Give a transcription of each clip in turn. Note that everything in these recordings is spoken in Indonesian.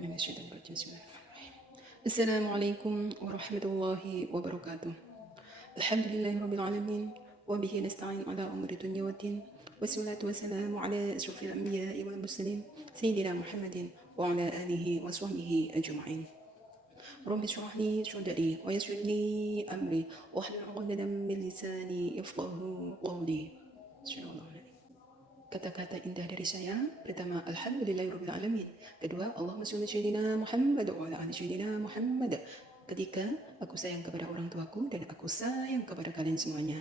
من الشيطان الرجيم. بسم الله الرحمن الرحيم. السلام عليكم ورحمة الله وبركاته. الحمد لله رب العالمين وبه نستعين على أمر الدنيا والدين، والصلاة والسلام على أشرف الأنبياء والمرسلين سيدنا محمد وعلى آله وصحبه أجمعين. رب اشرح لي صدري ويسر لي أمري واحلل عقدة من لساني يفقهوا قولي. صلى الله عليه. Kata-kata indah dari saya, pertama alhamdulillahirabbil alamin, kedua Allahumma sholli sayyidina Muhammad wa ala ali sayyidina Muhammad. Ketika aku sayang kepada orang tuaku dan aku sayang kepada kalian semuanya.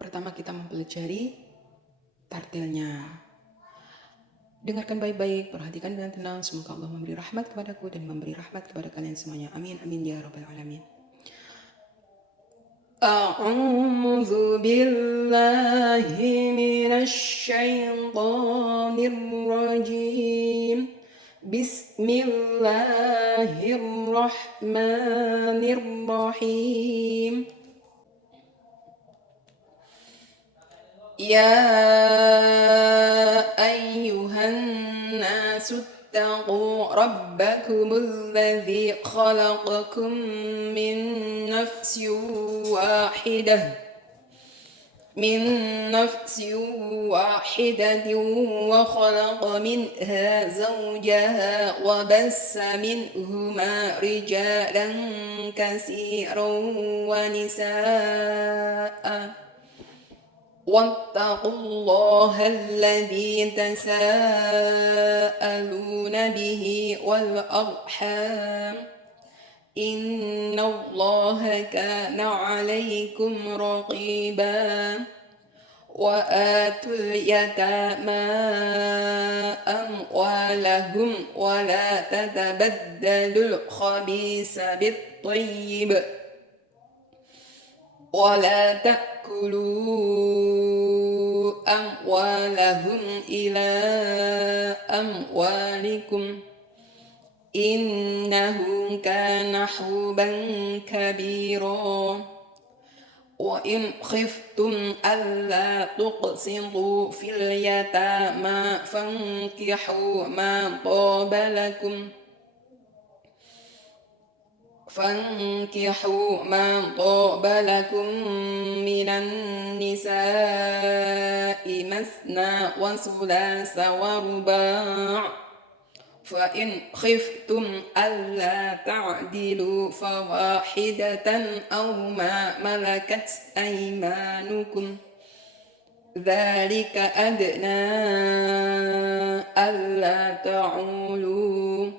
Pertama kita mempelajari tartilnya. Dengarkan baik-baik, perhatikan dengan tenang, semoga Allah memberi rahmat kepadaku dan memberi rahmat kepada kalian semuanya. Amin amin ya rabbal alamin. أعوذ بالله من الشيطان الرجيم. بسم الله الرحمن الرحيم. يا أيها الناس اتقوا ربكم الذي خلقكم من نفس واحدة وخلق منها زوجها وبث منهما رجالا كثيرا ونساء واتقوا الله الذي تساءلون به والأرحام إن الله كان عليكم رقيبا. وآتوا اليتامى أموالهم ولا تتبدلوا الخبيث بالطيب ولا تأكلوا أموالهم إلى أموالكم إنه كان حوبا كبيرا. وإن خفتم ألا تقسطوا في اليتامى فانكحوا ما طاب لكم من النساء مثنى وثلاث ورباع. فإن خفتم ألا تعدلوا فواحدة أو ما ملكت أيمانكم ذلك أدنى ألا تعولوا.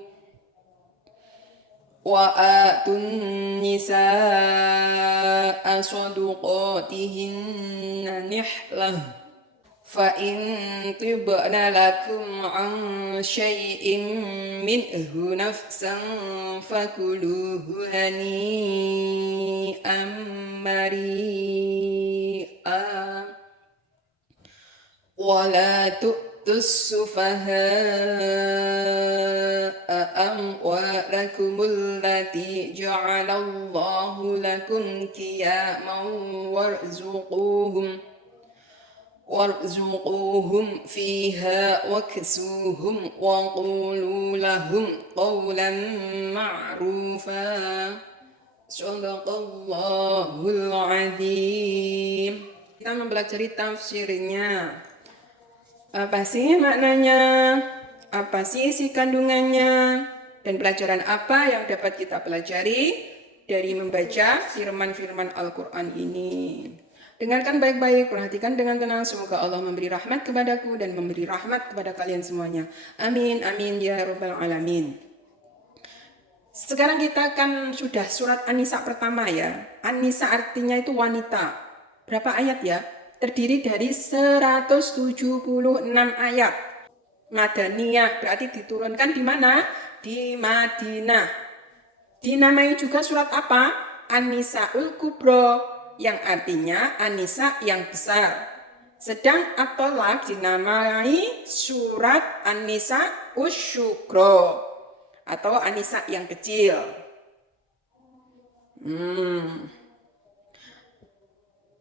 وآتوا النساء صدقاتهن نحلة فإن طبن لكم عن شيء منه نفسا فكلوه هنيئا مريئا. ولا تؤتوا السفهاء أموالكم التي جعل الله لكم قياما وارزقوهم فيها واكسوهم وقولوا لهم قولا معروفا. Shadaqallahul Azim. Kita mempelajari tafsirnya. Apa sih maknanya? Apa sih isi kandungannya? Dan pelajaran apa yang dapat kita pelajari dari membaca firman-firman Al-Quran ini? Dengarkan baik-baik, perhatikan dengan tenang. Semoga Allah memberi rahmat kepadaku dan memberi rahmat kepada kalian semuanya. Amin, amin ya rabbal alamin. Sekarang kita akan sudah surat An-Nisa pertama ya. An-Nisa artinya itu wanita. Berapa ayat ya? Terdiri dari 176 ayat. Madaniyah berarti diturunkan di mana? Di Madinah. Dinamai juga surat apa? An-Nisaul Kubro, yang artinya An-Nisa yang besar. Sedang At-Thalaq dinamai surat An-Nisa Usyukro atau An-Nisa yang kecil.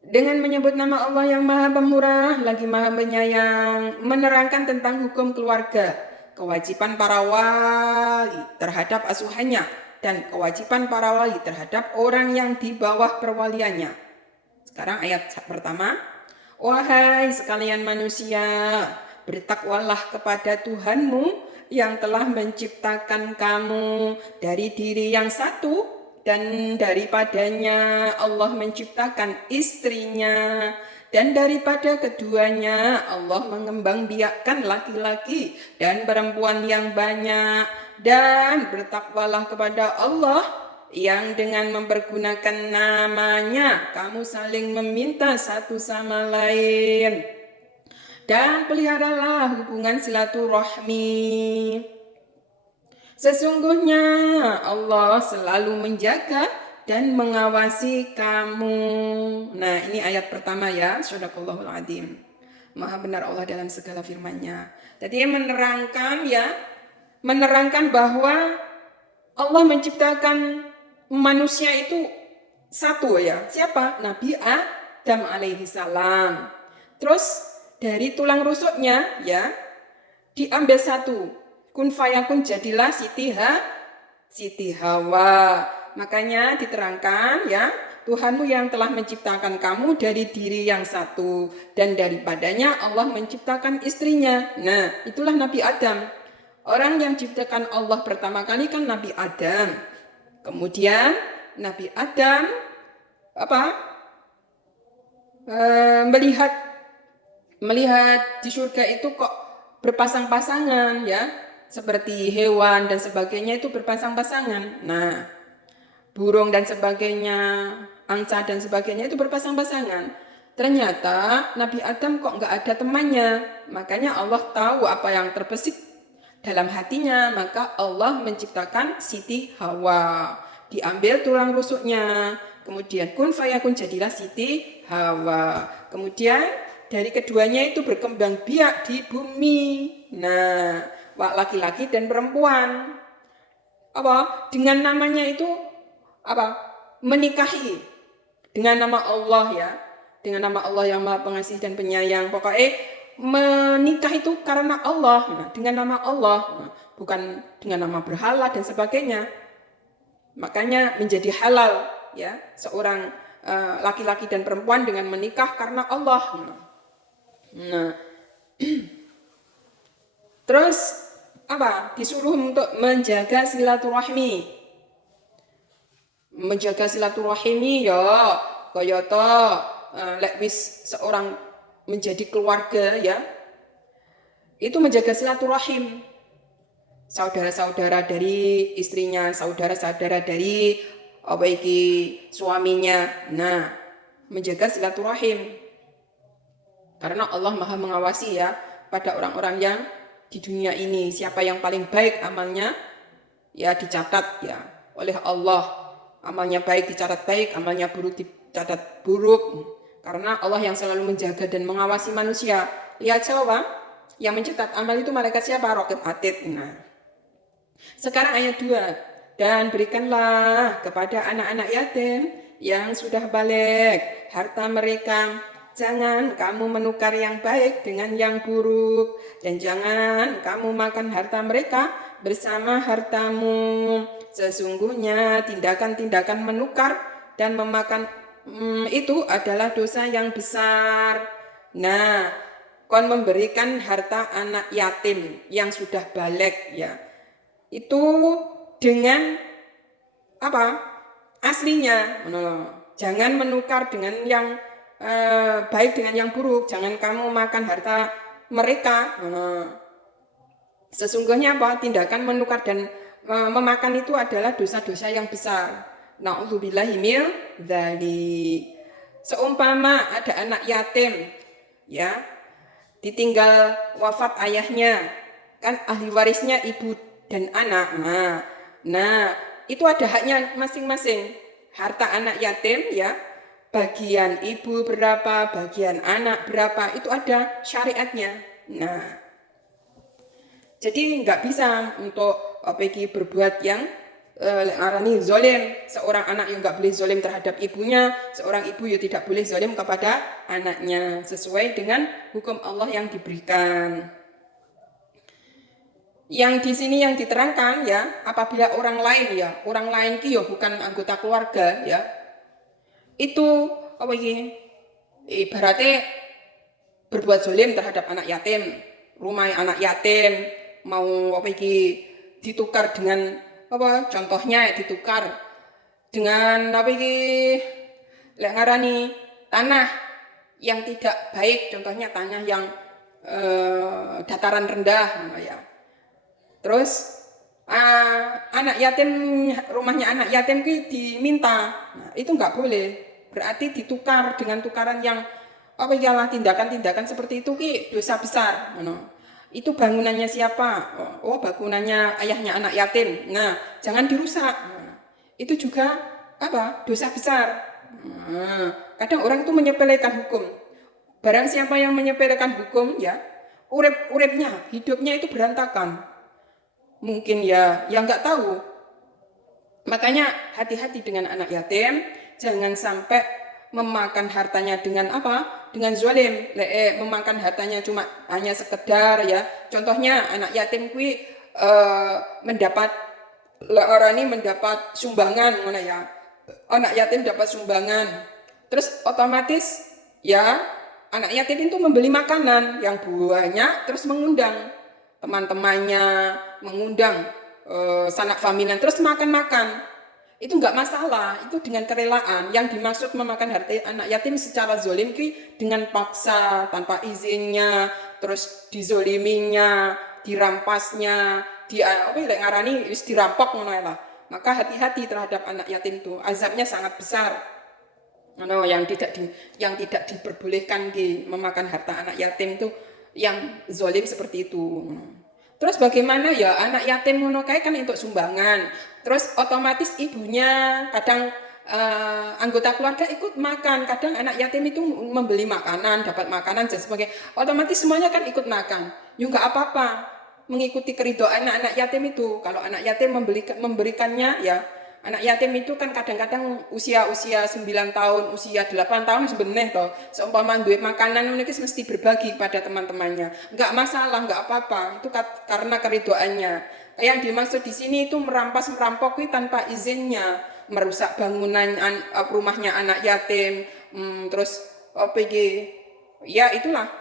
Dengan menyebut nama Allah yang Maha Pemurah lagi Maha Penyayang, menerangkan tentang hukum keluarga. kewajiban para wali terhadap asuhannya, dan kewajiban para wali terhadap orang yang di bawah perwaliannya. Sekarang ayat pertama. Wahai sekalian manusia, bertakwalah kepada Tuhanmu yang telah menciptakan kamu dari diri yang satu, dan daripadanya Allah menciptakan istrinya, dan daripada keduanya Allah mengembangbiakkan laki-laki dan perempuan yang banyak. Dan bertakwalah kepada Allah yang dengan mempergunakan namanya kamu saling meminta satu sama lain. Dan peliharalah hubungan silaturahmi. Sesungguhnya Allah selalu menjaga dan mengawasi kamu. Nah, ini ayat pertama ya, Shadaqallahul Adzim. Maha benar Allah dalam segala firman-Nya. Jadi menerangkan bahwa Allah menciptakan manusia itu satu ya. Siapa? Nabi Adam alaihi salam. Terus dari tulang rusuknya ya diambil satu. Kun fayakun, jadilah Siti Hawa. Makanya diterangkan ya, Tuhanmu yang telah menciptakan kamu dari diri yang satu, dan daripadanya Allah menciptakan istrinya. Nah, itulah Nabi Adam. Orang yang diciptakan Allah pertama kali kan Nabi Adam. Kemudian Nabi Adam melihat di surga itu kok berpasang-pasangan ya, seperti hewan dan sebagainya itu berpasang-pasangan. Nah, burung dan sebagainya, angsa dan sebagainya itu berpasang-pasangan. Ternyata Nabi Adam kok nggak ada temannya. Makanya Allah tahu apa yang terbesit dalam hatinya, maka Allah menciptakan Siti Hawa. Diambil tulang rusuknya, kemudian kun fayakun, jadilah Siti Hawa. Kemudian dari keduanya itu berkembang biak di bumi. Nah, laki-laki dan perempuan. Dengan namanya itu menikahi dengan nama Allah ya. Dengan nama Allah yang Maha Pengasih dan Penyayang. Pokoknya menikah itu karena Allah, dengan nama Allah, bukan dengan nama berhala dan sebagainya. Makanya menjadi halal ya seorang laki-laki dan perempuan dengan menikah karena Allah. Nah, terus disuruh untuk menjaga silaturahmi. Menjaga silaturahmi ya kaya to lek wis seorang menjadi keluarga ya, itu menjaga silaturahim, saudara-saudara dari istrinya, saudara-saudara dari suaminya. Nah, menjaga silaturahim karena Allah Maha mengawasi ya pada orang-orang yang di dunia ini. Siapa yang paling baik amalnya ya dicatat ya oleh Allah, amalnya baik dicatat baik, amalnya buruk dicatat buruk. Karena Allah yang selalu menjaga dan mengawasi manusia. Lihat siapa? Yang mencatat amal itu malaikat siapa? Raqib Atid. Nah, sekarang ayat 2. Dan berikanlah kepada anak-anak yatim yang sudah balik harta mereka. Jangan kamu menukar yang baik dengan yang buruk. Dan jangan kamu makan harta mereka bersama hartamu. Sesungguhnya tindakan-tindakan menukar dan memakan itu adalah dosa yang besar. Nah, kon memberikan harta anak yatim yang sudah balik ya, itu dengan aslinya. Jangan menukar dengan yang baik dengan yang buruk. Jangan kamu makan harta mereka. Sesungguhnya tindakan menukar dan memakan itu adalah dosa-dosa yang besar. Na'udzubillahi min dzalik. Seumpama ada anak yatim ya, ditinggal wafat ayahnya, kan ahli warisnya ibu dan anak. Nah, itu ada haknya masing-masing. Harta anak yatim ya, bagian ibu berapa, bagian anak berapa, itu ada syariatnya. Nah, jadi nggak bisa untuk berbuat yang arani zolim. Seorang anak yang nggak boleh zolim terhadap ibunya, seorang ibu yang tidak boleh zolim kepada anaknya, sesuai dengan hukum Allah yang diberikan. Yang di sini yang diterangkan ya, apabila orang lain ki ya bukan anggota keluarga ya, itu apa iki? Ibaratnya berbuat zalim terhadap anak yatim, rumah anak yatim mau apa iki ditukar dengan apa? Contohnya ditukar dengan apa iki lek ngarani tanah yang tidak baik, contohnya tanah yang dataran rendah ya. Terus anak yatim, rumahnya anak yatim ki diminta, nah, itu nggak boleh. Berarti ditukar dengan tukaran yang apa ya, tindakan-tindakan seperti itu ki dosa besar. Itu bangunannya siapa? Oh, bangunannya ayahnya anak yatim. Nah, jangan dirusak. Itu juga apa? Dosa besar. Kadang orang itu menyepelekan hukum. Barang siapa yang menyepelekan hukum ya, urip-uripnya, hidupnya itu berantakan. Mungkin ya yang nggak tahu. Makanya hati-hati dengan anak yatim, jangan sampai memakan hartanya dengan apa? Dengan zalim. Memakan hartanya cuma hanya sekedar ya. Contohnya anak yatim kui mendapat orang ini mendapat sumbangan mana ya? Anak yatim dapat sumbangan. Terus otomatis ya anak yatim itu membeli makanan yang banyak, terus mengundang teman-temannya, mengundang sanak familian, terus makan-makan. Itu enggak masalah, itu dengan kerelaan. Yang dimaksud memakan harta anak yatim secara zolim dengan paksa, tanpa izinnya, terus dizoliminya, dirampasnya, ngarani dirampok ngono lah. Maka hati-hati terhadap anak yatim itu, azabnya sangat besar. Yang tidak diperbolehkan memakan harta anak yatim itu yang zolim seperti itu. Terus bagaimana ya anak yatim ngono kae kan untuk sumbangan. Terus otomatis ibunya kadang anggota keluarga ikut makan. Kadang anak yatim itu membeli makanan, dapat makanan dan sebagainya. Otomatis semuanya kan ikut makan. Ya enggak apa-apa. Mengikuti keridhaan anak yatim itu. Kalau anak yatim memberikannya ya, anak yatim itu kan kadang-kadang usia 9 tahun, usia 8 tahun sebenarnya toh. Seumpama duit makanan ini mesti berbagi pada teman-temannya. Enggak masalah, enggak apa-apa. Itu karena keridhaannya. Yang dimaksud di sini itu merampok tanpa izinnya, merusak bangunan rumahnya anak yatim, terus ya itulah.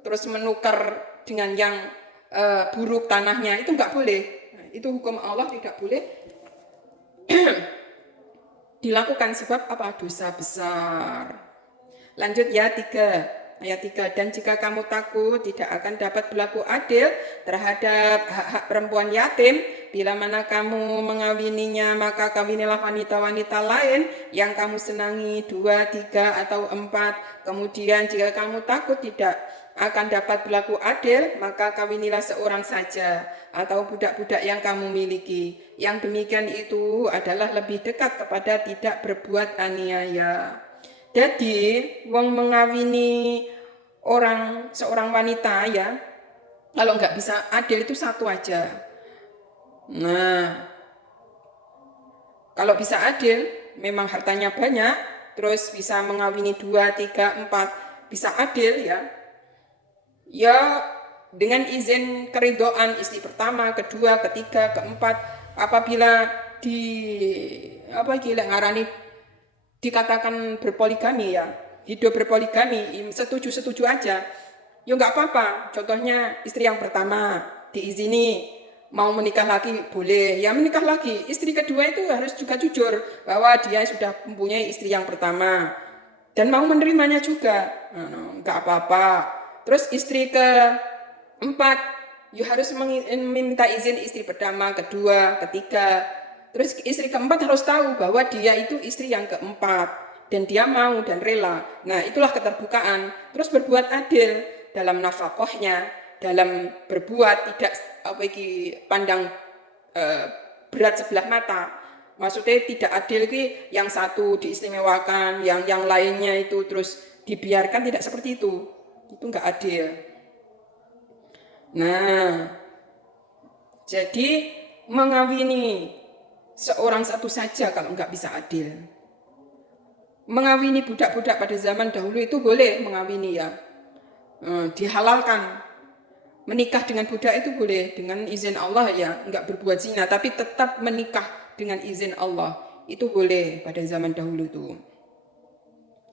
Terus menukar dengan yang buruk tanahnya, itu enggak boleh. Itu hukum Allah, tidak boleh dilakukan sebab apa? Dosa besar. Lanjut ya 3, ayat 3. Dan jika kamu takut tidak akan dapat berlaku adil terhadap hak-hak perempuan yatim, bila mana kamu mengawininya, maka kawinilah wanita-wanita lain yang kamu senangi, 2, 3 atau 4. Kemudian jika kamu takut tidak akan dapat berlaku adil, maka kawinilah seorang saja atau budak-budak yang kamu miliki. Yang demikian itu adalah lebih dekat kepada tidak berbuat aniaya. Jadi, wong mengawini seorang wanita ya, kalau nggak bisa adil itu satu aja. Nah, kalau bisa adil, memang hartanya banyak, terus bisa mengawini 2, 3, 4, bisa adil ya. Ya dengan izin keridhaan istri pertama, kedua, ketiga, keempat, apabila dikatakan berpoligami ya, hidup berpoligami, setuju aja, ya nggak apa-apa. Contohnya istri yang pertama diizini, mau menikah lagi boleh, ya menikah lagi. Istri kedua itu harus juga jujur bahwa dia sudah mempunyai istri yang pertama dan mau menerimanya juga, nggak apa-apa. Terus istri keempat, you harus meminta izin istri pertama, kedua, ketiga. Terus istri keempat harus tahu bahwa dia itu istri yang keempat dan dia mau dan rela. Nah, itulah keterbukaan. Terus berbuat adil dalam nafkahnya, dalam berbuat tidak pandang berat sebelah mata. Maksudnya tidak adil yang satu diistimewakan, yang lainnya itu terus dibiarkan, tidak seperti itu. Itu enggak adil. Nah, jadi mengawini seorang satu saja kalau enggak bisa adil. Mengawini budak-budak pada zaman dahulu itu boleh mengawini ya, dihalalkan. menikah dengan budak itu boleh dengan izin Allah ya, nggak berbuat zina, tapi tetap menikah dengan izin Allah. Itu boleh pada zaman dahulu tuh.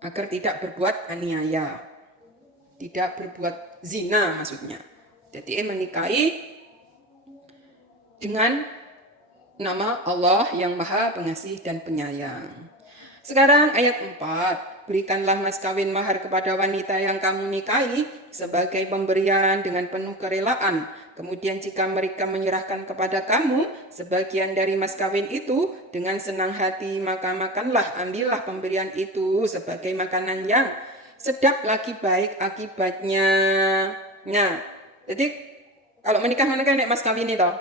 Agar tidak berbuat aniaya, tidak berbuat zina maksudnya. Jadi menikahi dengan nama Allah yang Maha Pengasih dan Penyayang. Sekarang ayat 4. Berikanlah mas kawin mahar kepada wanita yang kamu nikahi sebagai pemberian dengan penuh kerelaan. Kemudian jika mereka menyerahkan kepada kamu sebagian dari mas kawin itu dengan senang hati, maka makanlah, ambillah pemberian itu sebagai makanan yang sedap lagi baik akibatnya. Nah, jadi kalau menikah nek mas kawin itu,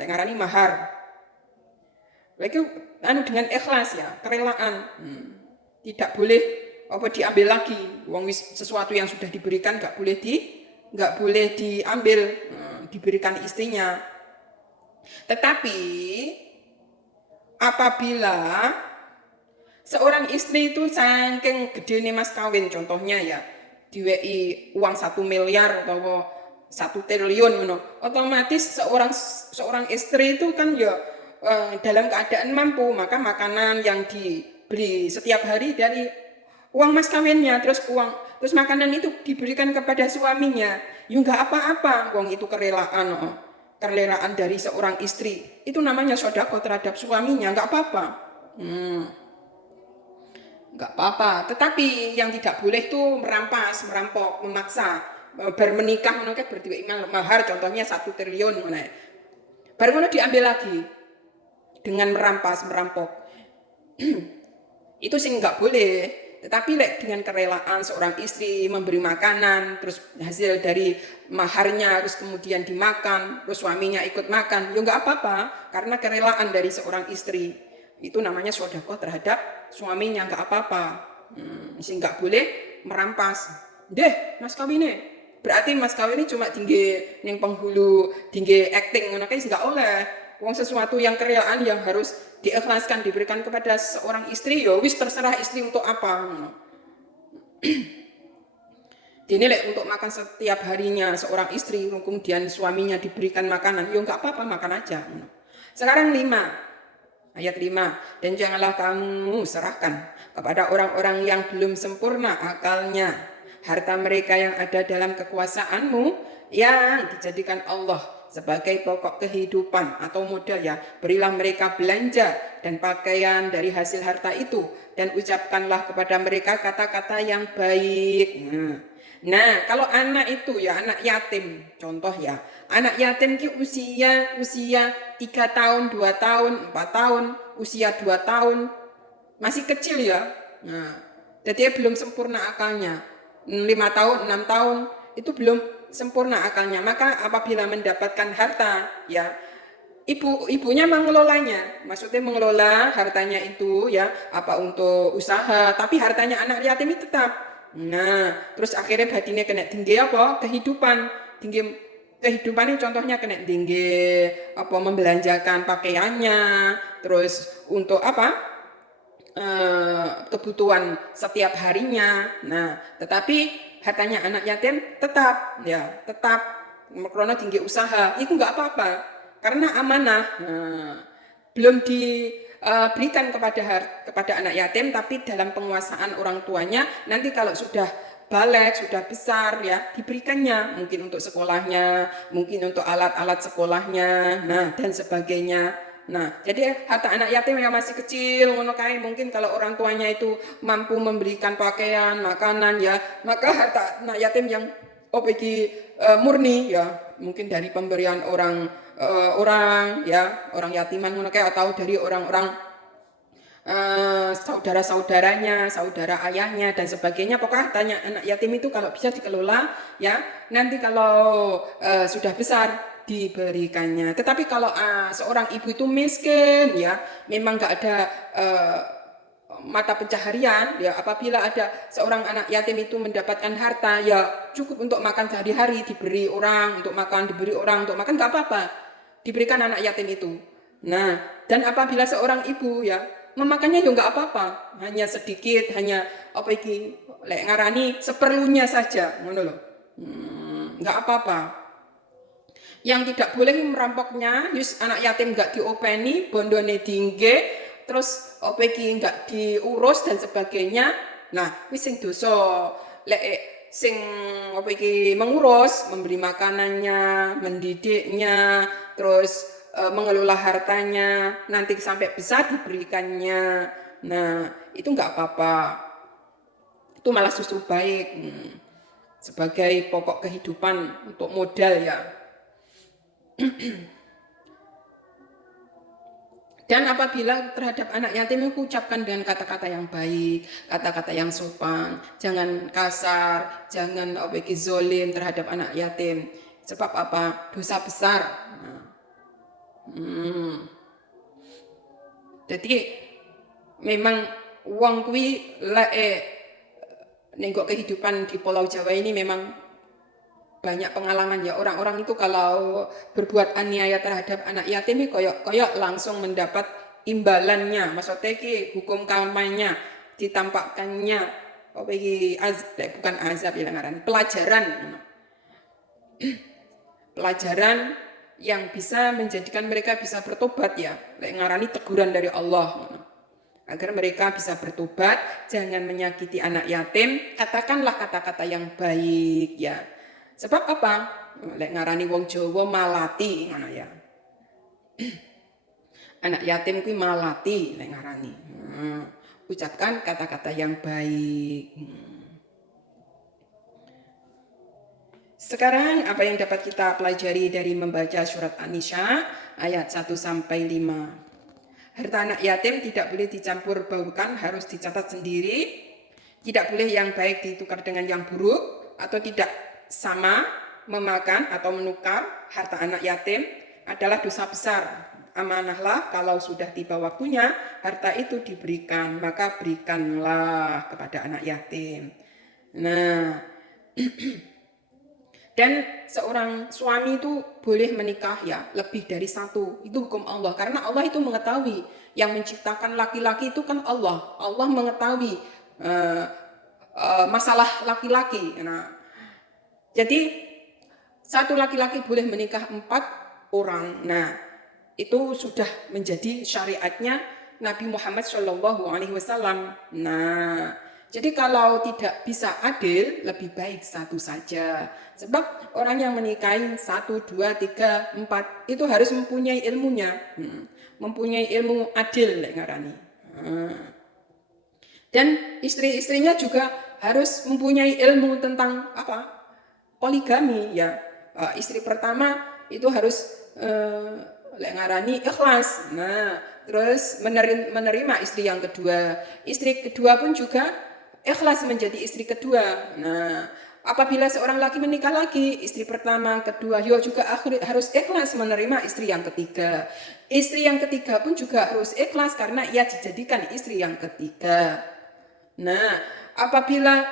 nek ngarani mahar. Itu dengan ikhlas ya, kerelaan. Tidak boleh diambil lagi. Sesuatu yang sudah diberikan nggak boleh diambil, diberikan istrinya. Tetapi apabila seorang istri itu saking gedene mas kawin, contohnya ya, diweki uang 1 miliar atau 1 triliun, otomatis seorang istri itu kan ya dalam keadaan mampu, maka makanan yang diberi setiap hari dari uang mas kawinnya, terus makanan itu diberikan kepada suaminya, ya nggak apa-apa, uang itu kerelaan dari seorang istri, itu namanya sedekah terhadap suaminya, nggak apa-apa. Nggak apa-apa, tetapi yang tidak boleh itu merampas, merampok, memaksa, bermenikah berarti mahar, contohnya 1 triliun, baru diambil lagi dengan merampok. Itu sih nggak boleh. Tetapi dengan kerelaan seorang istri memberi makanan, terus hasil dari maharnya terus kemudian dimakan, terus suaminya ikut makan, ya nggak apa-apa, karena kerelaan dari seorang istri. Itu namanya sedekah terhadap suaminya, nggak apa-apa. Sih nggak boleh merampas. Deh, mas kawinnya. Berarti mas kawinnya cuma tinggi yang penghulu, tinggi acting, nggak oleh. Wong sesuatu yang kerelaan yang harus diikhlaskan diberikan kepada seorang istri, ya wis terserah istri untuk apa. Dinilai untuk makan setiap harinya seorang istri, kemudian suaminya diberikan makanan, ya nggak apa-apa, makan aja. Sekarang 5, ayat 5, dan janganlah kamu serahkan kepada orang-orang yang belum sempurna akalnya harta mereka yang ada dalam kekuasaanmu yang dijadikan Allah sebagai pokok kehidupan atau modal ya. Berilah mereka belanja dan pakaian dari hasil harta itu, dan ucapkanlah kepada mereka kata-kata yang baik. Nah, kalau anak itu ya, anak yatim, contoh ya, anak yatim ki usia 3 tahun, 2 tahun, 4 tahun, usia 2 tahun, masih kecil ya. Nah, jadi belum sempurna akalnya. 5 tahun, 6 tahun, itu belum sempurna akalnya. Maka apabila mendapatkan harta, ya ibunya mengelolanya, maksudnya mengelola hartanya itu ya, apa untuk usaha, tapi hartanya anak yatim itu tetap. Nah, terus akhirnya batinnya kena tinggi apa? Kehidupannya contohnya kena tinggi apa, membelanjakan pakaiannya, terus untuk apa? Kebutuhan setiap harinya. Nah, tetapi hartanya anak yatim tetap karena tinggi usaha, itu nggak apa-apa karena amanah. Belum diberikan kepada anak yatim, tapi dalam penguasaan orang tuanya. Nanti kalau sudah balik, sudah besar ya, diberikannya mungkin untuk sekolahnya, mungkin untuk alat-alat sekolahnya, nah dan sebagainya. Nah, jadi harta anak yatim yang masih kecil, mungkin kalau orang tuanya itu mampu memberikan pakaian, makanan ya, maka harta anak yatim yang murni ya, mungkin dari pemberian orang yatiman atau dari orang-orang saudara-saudaranya, saudara ayahnya dan sebagainya. Pokoknya hartanya anak yatim itu kalau bisa dikelola ya, nanti kalau sudah besar diberikannya. Tetapi kalau seorang ibu itu miskin ya, memang nggak ada mata pencaharian ya, apabila ada seorang anak yatim itu mendapatkan harta ya cukup untuk makan sehari-hari, diberi orang untuk makan, nggak apa-apa, diberikan anak yatim itu. Nah, dan apabila seorang ibu ya memakannya ya nggak apa-apa, hanya sedikit, hanya lek ngarani seperlunya saja, ngono loh, nggak apa-apa. Yang tidak boleh merampoknya, yus anak yatim nggak diopeni, bondone dingge, terus opeki nggak diurus dan sebagainya. Nah, wis sing dosa lek sing opeki mengurus, memberi makanannya, mendidiknya, terus mengelola hartanya, nanti sampai besar diberikannya. Nah, itu nggak apa-apa. Itu malah justru baik. Sebagai pokok kehidupan untuk modal ya. Dan apabila terhadap anak yatim itu ucapkan dengan kata-kata yang baik, kata-kata yang sopan, jangan kasar, jangan zolim terhadap anak yatim. Sebab apa? Dosa besar. Jadi memang wong kuwi nenggok kehidupan di Pulau Jawa ini memang banyak pengalaman ya. Orang-orang itu kalau berbuat aniaya terhadap anak yatim ini koyok langsung mendapat imbalannya. Maksudnya ki hukum karmanya ditampakkannya bukan azab ya ngaran, pelajaran yang bisa menjadikan mereka bisa bertobat ya. Ngarani teguran dari Allah. Agar mereka bisa bertobat, jangan menyakiti anak yatim, katakanlah kata-kata yang baik ya. Sebab apa? Lek ngarani wong Jawa malati ngono ya. Anak yatim kuwi malati lek ngarani. Ucapkan kata-kata yang baik. Sekarang apa yang dapat kita pelajari dari membaca surat An-Nisa ayat 1 sampai 5. Harta anak yatim tidak boleh dicampur baukan, harus dicatat sendiri. Tidak boleh yang baik ditukar dengan yang buruk atau tidak sama memakan atau menukar harta anak yatim adalah dosa besar. Amanahlah kalau sudah tiba waktunya harta itu diberikan, maka berikanlah kepada anak yatim. Nah, dan seorang suami itu boleh menikah ya lebih dari satu. Itu hukum Allah karena Allah itu mengetahui yang menciptakan laki-laki itu kan Allah. Allah mengetahui masalah laki-laki. Nah, jadi satu laki-laki boleh menikah 4 orang. Nah, itu sudah menjadi syariatnya Nabi Muhammad SAW. Nah, jadi kalau tidak bisa adil, lebih baik satu saja. Sebab orang yang menikahi 1, 2, 3, 4 itu harus mempunyai ilmunya, mempunyai ilmu adil ngarani. Dan istri-istrinya juga harus mempunyai ilmu tentang apa? Poligami ya. Istri pertama itu harus ngarani ikhlas. Nah, terus menerima istri yang kedua. Istri kedua pun juga ikhlas menjadi istri kedua. Nah, apabila seorang laki menikah lagi, istri pertama, kedua, juga harus ikhlas menerima istri yang ketiga. Istri yang ketiga pun juga harus ikhlas karena ia dijadikan istri yang ketiga. Nah, apabila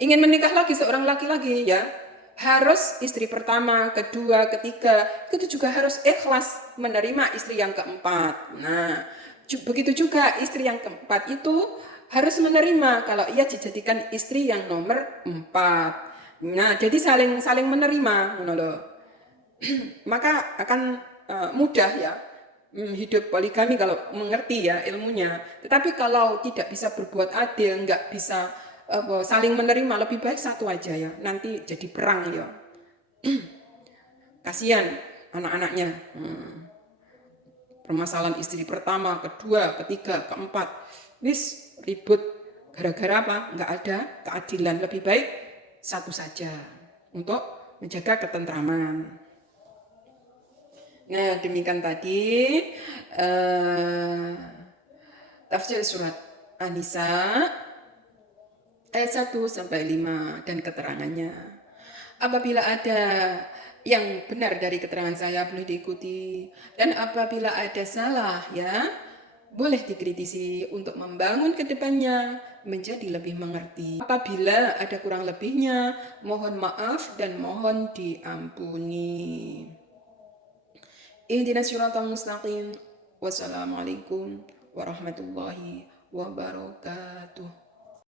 ingin menikah lagi seorang laki-laki ya, harus istri pertama, kedua, ketiga, itu juga harus ikhlas menerima istri yang keempat. Nah, begitu juga istri yang keempat itu harus menerima kalau ia dijadikan istri yang nomor 4. Nah, jadi saling menerima, maka akan mudah ya hidup poligami kalau mengerti ya ilmunya. Tetapi kalau tidak bisa berbuat adil, nggak bisa saling menerima, lebih baik satu aja ya. Nanti jadi perang ya. Kasihan anak-anaknya. Permasalahan istri pertama, kedua, ketiga, keempat. Wis ribut gara-gara apa? Nggak ada keadilan. Lebih baik satu saja untuk menjaga ketentraman. Nah, demikian tadi tafsir surat An-Nisa ayat 1 sampai 5 dan keterangannya. Apabila ada yang benar dari keterangan saya boleh diikuti, dan apabila ada salah ya boleh dikritisi untuk membangun ke depannya menjadi lebih mengerti. Apabila ada kurang lebihnya, mohon maaf dan mohon diampuni. Ihdinas siratal mustaqim. Wassalamualaikum warahmatullahi wabarakatuh.